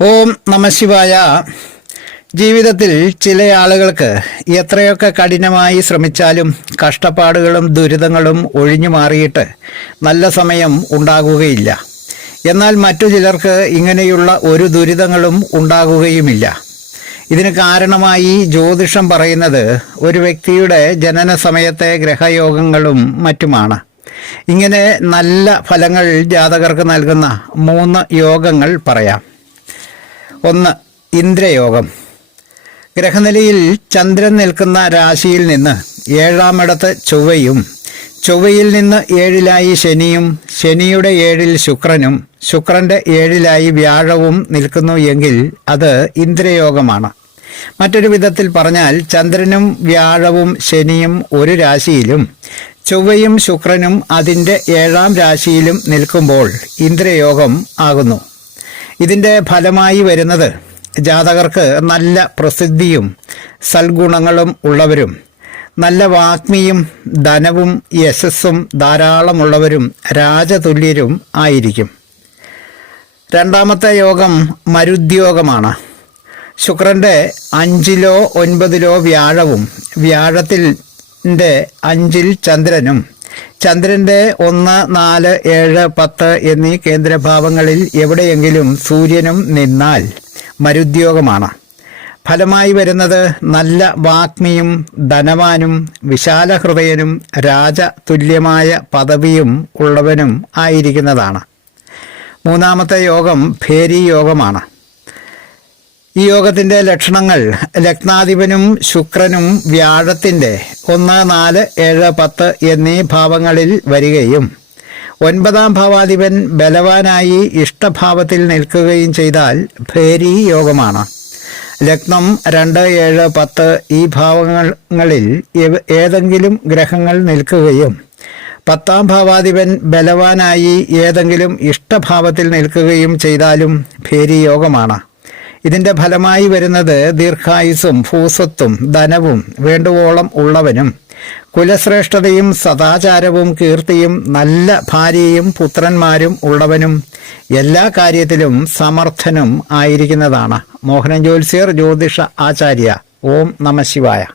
ഓം നമശിവായ ജീവിതത്തിൽ ചില ആളുകൾക്ക് എത്രയൊക്കെ കഠിനമായി ശ്രമിച്ചാലും കഷ്ടപ്പാടുകളും ദുരിതങ്ങളും ഒഴിഞ്ഞു മാറിയിട്ട് നല്ല സമയം ഉണ്ടാകുകയില്ല. എന്നാൽ മറ്റു ചിലർക്ക് ഇങ്ങനെയുള്ള ഒരു ദുരിതങ്ങളും ഉണ്ടാകുകയുമില്ല. ഇതിന് കാരണമായി ജ്യോതിഷം പറയുന്നത് ഒരു വ്യക്തിയുടെ ജനന സമയത്തെ ഗ്രഹയോഗങ്ങളും മറ്റുമാണ്. ഇങ്ങനെ നല്ല ഫലങ്ങൾ ജാതകർക്ക് നൽകുന്ന മൂന്ന് യോഗങ്ങൾ പറയാം. ഒന്ന് ഇന്ദ്രയോഗം. ഗ്രഹനിലയിൽ ചന്ദ്രൻ നിൽക്കുന്ന രാശിയിൽ നിന്ന് ഏഴാമിടത്ത് ചൊവ്വയും ചൊവ്വയിൽ നിന്ന് ഏഴിലായി ശനിയും ശനിയുടെ ഏഴിൽ ശുക്രനും ശുക്രന്റെ ഏഴിലായി വ്യാഴവും നിൽക്കുന്നു എങ്കിൽ അത് ഇന്ദ്രയോഗമാണ്. മറ്റൊരു വിധത്തിൽ പറഞ്ഞാൽ ചന്ദ്രനും വ്യാഴവും ശനിയും ഒരു രാശിയിലും ചൊവ്വയും ശുക്രനും അതിന്റെ ഏഴാം രാശിയിലും നിൽക്കുമ്പോൾ ഇന്ദ്രയോഗം ആകുന്നു. ഇതിന്റെ ഫലമായി വരുന്നത് ജാതകർക്ക് നല്ല പ്രസിദ്ധിയും സൽഗുണങ്ങളും ഉള്ളവരും നല്ല വാഗ്മിയും ധനവും യശസ്സും ധാരാളമുള്ളവരും രാജതുല്യരും ആയിരിക്കും. രണ്ടാമത്തെ യോഗം മരുദ്യോഗമാണ്. ശുക്രന്റെ അഞ്ചിലോ ഒൻപതിലോ വ്യാഴവും വ്യാഴത്തിന്റെ അഞ്ചിൽ ചന്ദ്രനും ചന്ദ്രന്റെ ഒന്ന് നാല് ഏഴ് പത്ത് എന്നീ കേന്ദ്രഭാവങ്ങളിൽ എവിടെയെങ്കിലും സൂര്യനും നിന്നാൽ മരുദ്യോഗമാണ്. ഫലമായി വരുന്നത് നല്ല വാഗ്മിയും ധനവാനും വിശാലഹൃദയനും രാജതുല്യമായ പദവിയും ഉള്ളവനും ആയിരിക്കുന്നതാണ്. മൂന്നാമത്തെ യോഗം ഭേരി യോഗമാണ്. ഈ യോഗത്തിന്റെ ലക്ഷണങ്ങൾ ലഗ്നാധിപനും ശുക്രനും വ്യാഴത്തിന്റെ ഒന്ന് നാല് ഏഴ് പത്ത് എന്നീ ഭാവങ്ങളിൽ വരികയും ഒൻപതാം ഭാവാധിപൻ ബലവാനായി ഇഷ്ടഭാവത്തിൽ നിൽക്കുകയും ചെയ്താൽ ഭേരി യോഗമാണ്. ലഗ്നം രണ്ട് ഏഴ് പത്ത് ഈ ഭാവങ്ങളിൽ ഏതെങ്കിലും ഗ്രഹങ്ങൾ നിൽക്കുകയും പത്താം ഭാവാധിപൻ ബലവാനായി ഏതെങ്കിലും ഇഷ്ടഭാവത്തിൽ നിൽക്കുകയും ചെയ്താലും ഭേരി യോഗമാണ്. ഇതിന്റെ ഫലമായി വരുന്നത് ദീർഘായുസും ഭൂസ്വത്തും ധനവും വേണ്ടുവോളം ഉള്ളവനും കുലശ്രേഷ്ഠതയും സദാചാരവും കീർത്തിയും നല്ല ഭാര്യയും പുത്രന്മാരും ഉള്ളവനും എല്ലാ കാര്യത്തിലും സമർത്ഥനും ആയിരിക്കുന്നതാണ്. മോഹനൻ ജ്യോത്സ്യർ ജ്യോതിഷ ആചാര്യ. ഓം നമ ശിവായ.